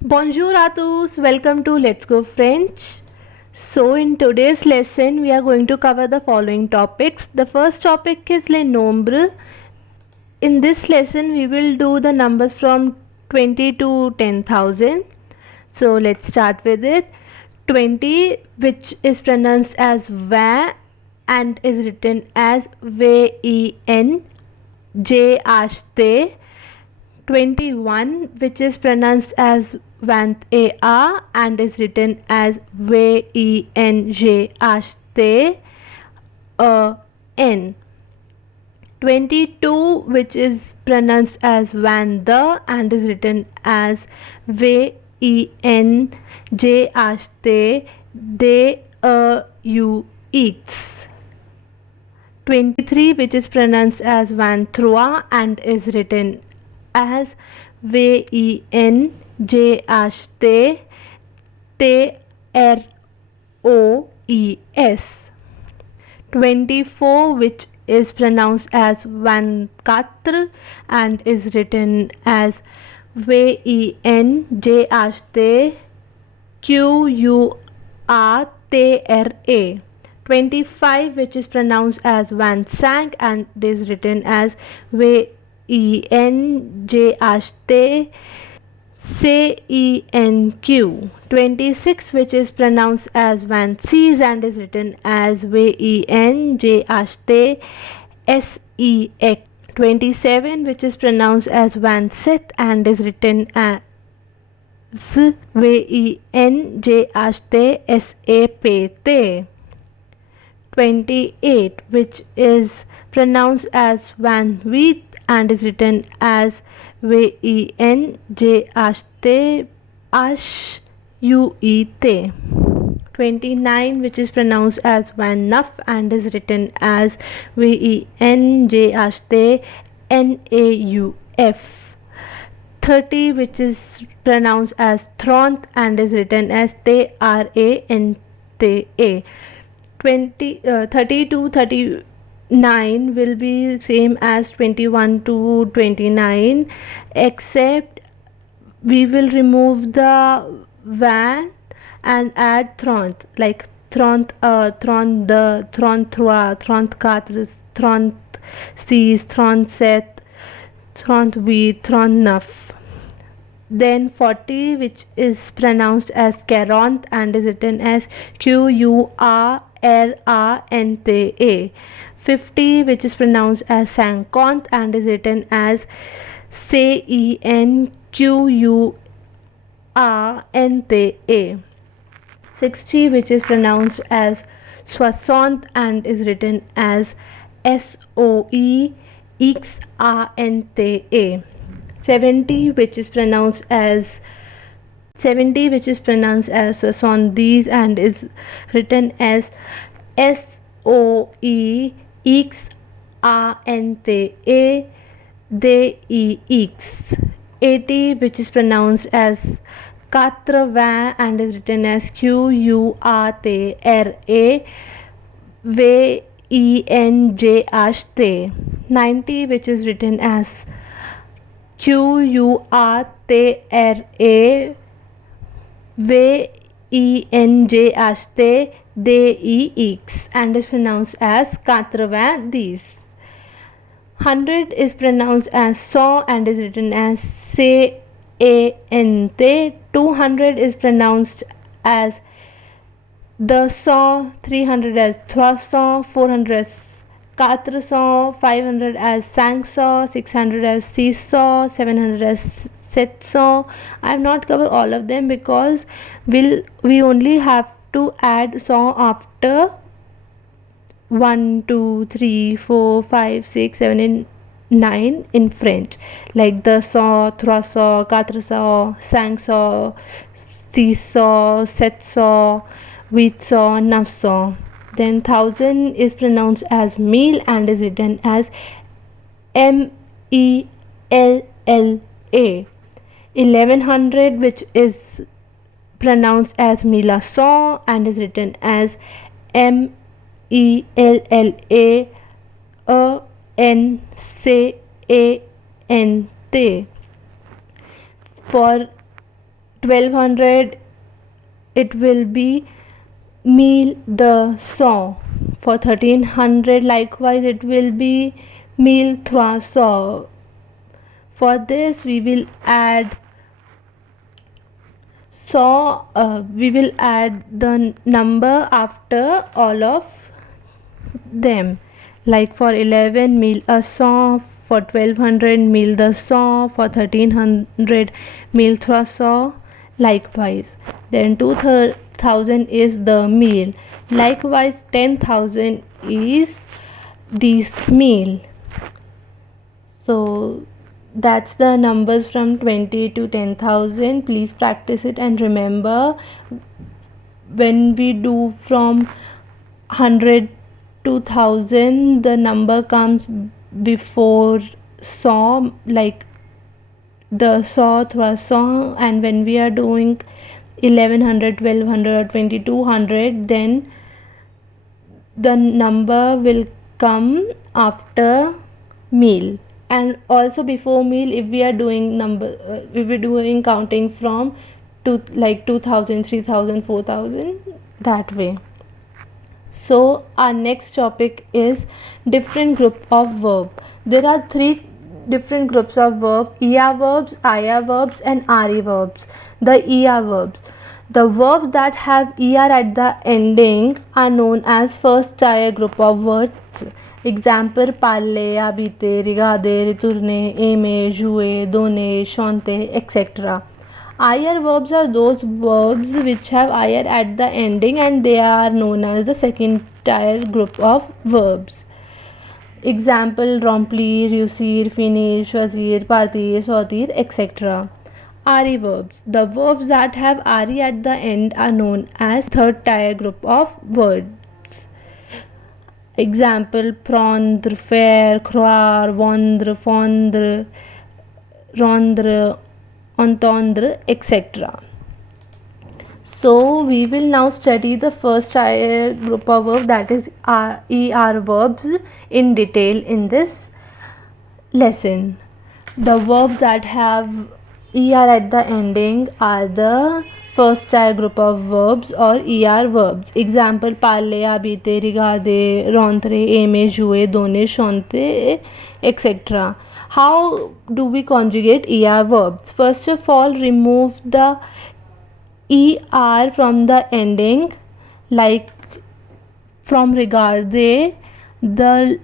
Bonjour à tous, welcome to Let's Go French. So, in today's lesson, we are going to cover the following topics. The first topic is les nombres. In this lesson, we will do the numbers from 20 to 10,000. So, let's start with it. 20, which is pronounced as VA and is written as VEN, J ashte. 21, which is pronounced as Vant A and is written as VENJ ashte N. 22, which is pronounced as Vanda and is written as VENJ ashte DEUX. 23, which is pronounced as Van Thrua and is written as VENJ ashte TROES. 24, which is pronounced as Van Katra and is written as VENJ ashte QURTRA. 25, which is pronounced as Van Sang and is written as VENJ ashte CENQ. 26, which is pronounced as Van Seas and is written as VENJ ashte SEX. 27, which is pronounced as Van Seth and is written as VENJ ashte SAPT. 28, which is pronounced as Van Wheat and is written as VENJ ashte ASHUET. 29, which is pronounced as Van Nuff and is written as VENJ ashte NAUF. 30, which is pronounced as Thront and is written as TRANTA. 30 to 39 will be same as 21 to 29, except we will remove the van and add thront, like thront, thront the, thront trois, thront quatre, thront six, thront sept, thront huit, thront neuf. Then 40, which is pronounced as Quarante and is written as QURRANTA. 50, which is pronounced as Cinquante and is written as CENQURNTA. 60, which is pronounced as Soixante and is written as SOEXRNTA. 70, which is pronounced as Soixante-dix and is written as SOEXRNTA DEX. 80, which is pronounced as quatre-vingts and is written as QURTRA VENJ ashte. 90, which is written as QURTRA VENJ ashte DEX and is pronounced as quatre-vingt-dix. 100 is pronounced as saw and is written as CANT. 200 is pronounced as the saw, 300 as trois saw, 400 as quatre saw, 500 as cinq saw, 600 as six saw, 700 as sept saw. I have not covered all of them because we only have to add saw after 1, 2, 3, 4, 5, 6, 7 and 9 in French, like the saw, trois saw, quatre saw, cinq saw, six saw, sept saw, huit saw, neuf saw. Then 1000 is pronounced as meal and is written as MELLA. 1100, which is pronounced as Mila saw and is written as MELLAANCANT. For 1200, it will be mille the cent. For 1300, likewise, it will be mille trois cents. For this, we will add we will add the number after all of them. Like for 11, mille a cent. For 1200, mille the cent. For 1300, mille trois cents. Likewise, then 2000 is the mille. Likewise, 10,000 is this mille. So that's the numbers from 20 to 10,000. Please practice it and remember, when we do from 100 to 1000, the number comes before cent, like the cent, trois cents, and when we are doing 1100, 1200 or 2200, then the number will come after mille. And also before mille, if we are doing if we're doing counting from like 2000, 3000, 4000, that way. So our next topic is different group of verb. There are 3 different groups of verb: er verbs, ir verbs and re verbs. The er verbs. The verbs that have er at the ending are known as first tier group of words. Example: parler, habiter, regarder, retourner, aimer, jouer, donner, chanter, etc. Ir verbs are those verbs which have ir at the ending, and they are known as the second tier group of verbs. Example: remplir, réussir, finir, choisir, partir, sortir, etc. Re verbs. The verbs that have re at the end are known as third tier group of words. Example: prendre, faire, croire, vendre, fondre, rendre, entendre, etc. So we will now study the first tier group of verbs, that is er verbs, in detail in this lesson. The verbs that have er at the ending are the first tier group of verbs or er verbs. Example: parler, habiter, regarder, rentrer, aimer, jouer, donner, chanter, etc. How do we conjugate er verbs? First of all, remove the er from the ending. Like from regarder, the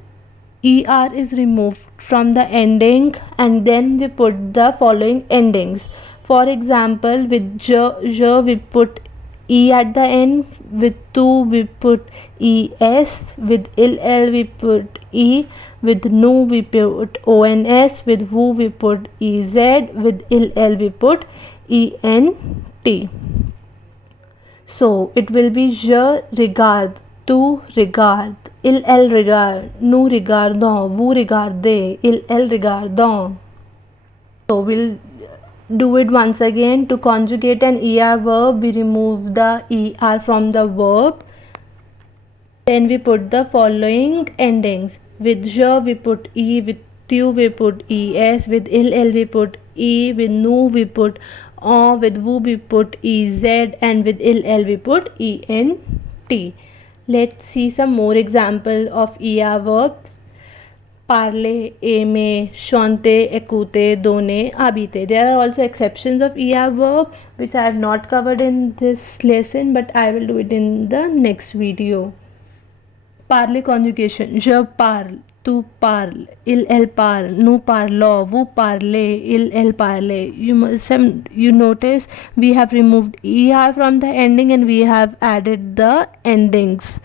er is removed from the ending, and then we put the following endings. For example, with je we put e at the end, with tu we put es, with il we put e, with nu we put ons, with vu we put ez, with il we put ent. So it will be je regarde, tu regarde, il regarde, nous regardons, vous regardez, il regardons. So we'll do it once again. To conjugate an er verb, we remove the er from the verb. Then we put the following endings. With je we put e, with tu we put es, with il we put e, with nous we put en, with vous we put ez, and with il we put ent. Let's see some more examples of er verbs. Parler, aimer, chanter, écouter, donner, habiter. There are also exceptions of er verb which I have not covered in this lesson, but I will do it in the next video. Parler conjugation: je parle, tu parles, il parle, nous parlons, vous parlez, il parle. You notice we have removed er from the ending and we have added the endings.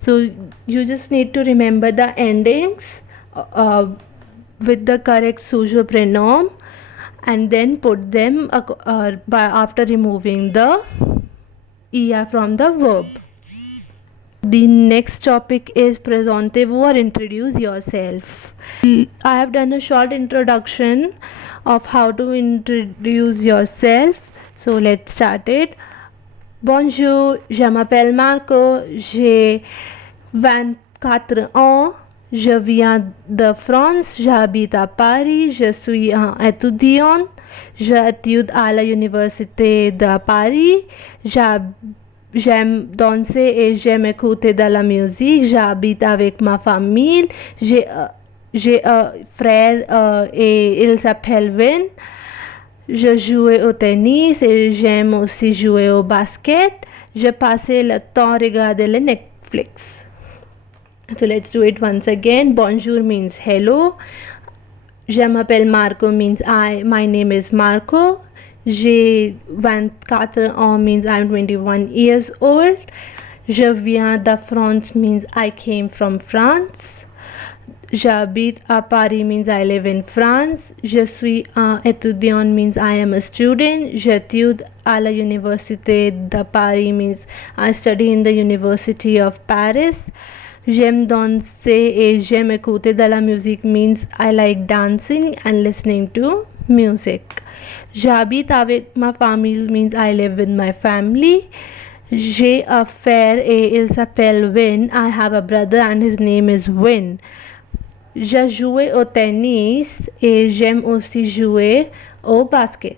So you just need to remember the endings with the correct sujet pronoun, and then put them after removing the er from the verb. The next topic is présentez-vous or introduce yourself. I have done a short introduction of how to introduce yourself. So let's start it. Bonjour, je m'appelle Marco, j'ai 24 ans, Je viens de France, j'habite à Paris, je suis un étudiant, j'étudie à la Université de Paris, j'aime danser et j'aime écouter de la musique, j'habite avec ma famille, j'ai un frère et il s'appelle Vin. Je jouais au tennis et j'aime aussi jouer au basket. Je passais le temps à regarder le Netflix. So let's do it once again. Bonjour means hello. Je m'appelle Marco means my name is Marco. J'ai 24 ans means I'm 21 years old. Je viens de France means I came from France. J'habite à Paris means I live in France. Je suis un étudiant means I am a student. J'étudie à la Université de Paris means I study in the University of Paris. J'aime danser et j'aime écouter de la musique means I like dancing and listening to music. J'habite avec ma famille means I live with my family. J'ai un frère et il s'appelle Win. I have a brother and his name is Win. Je jouais au tennis et j'aime aussi jouer au basket.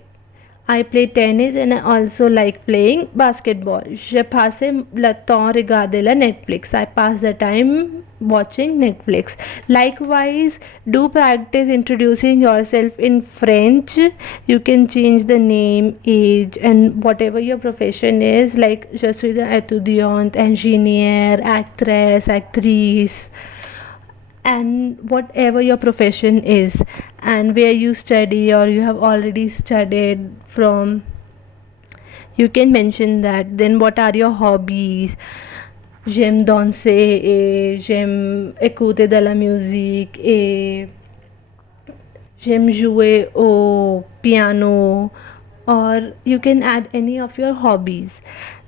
I play tennis and I also like playing basketball. Je passais le temps à regarder la Netflix. I pass the time watching Netflix. Likewise, do practice introducing yourself in French. You can change the name, age, and whatever your profession is. Like, je suis étudiante, ingénieur, actress, actrice, and whatever your profession is, and where you study or you have already studied from, you can mention that. Then what are your hobbies? J'aime danser et j'aime écouter de la musique et j'aime jouer au piano, or you can add any of your hobbies.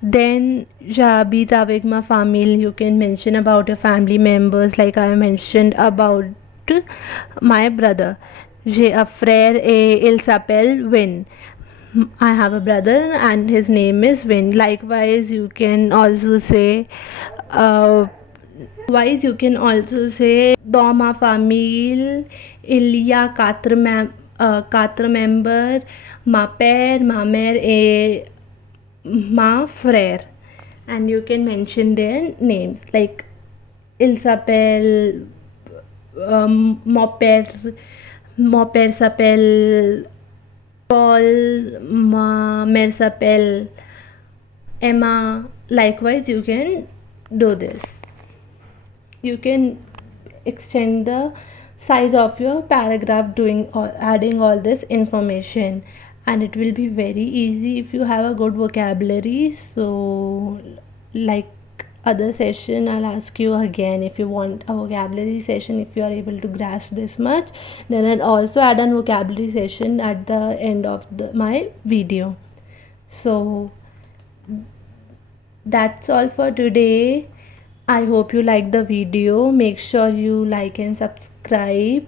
Then j'habite avec ma famille, you can mention about your family members, like I mentioned about my brother. J'ai un frère et il s'appelle Win. I have a brother and his name is Win. Likewise, you can also say dans ma famille il y a quatre membres, ma père, ma mère et ma frère, and you can mention their names, like il s'appelle mon père s'appelle Paul, ma mère s'appelle Emma. Likewise, you can do this. You can extend the size of your paragraph doing or adding all this information, and it will be very easy if you have a good vocabulary. So like other session, I'll ask you again, if you want a vocabulary session, if you are able to grasp this much, then I'll also add a vocabulary session at the end of my video. So that's all for today. I hope you like the video. Make sure you like and subscribe,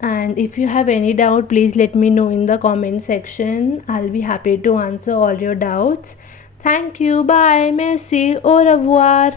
and if you have any doubt, please let me know in the comment section. I'll be happy to answer all your doubts. Thank you. Bye. Merci. Au revoir.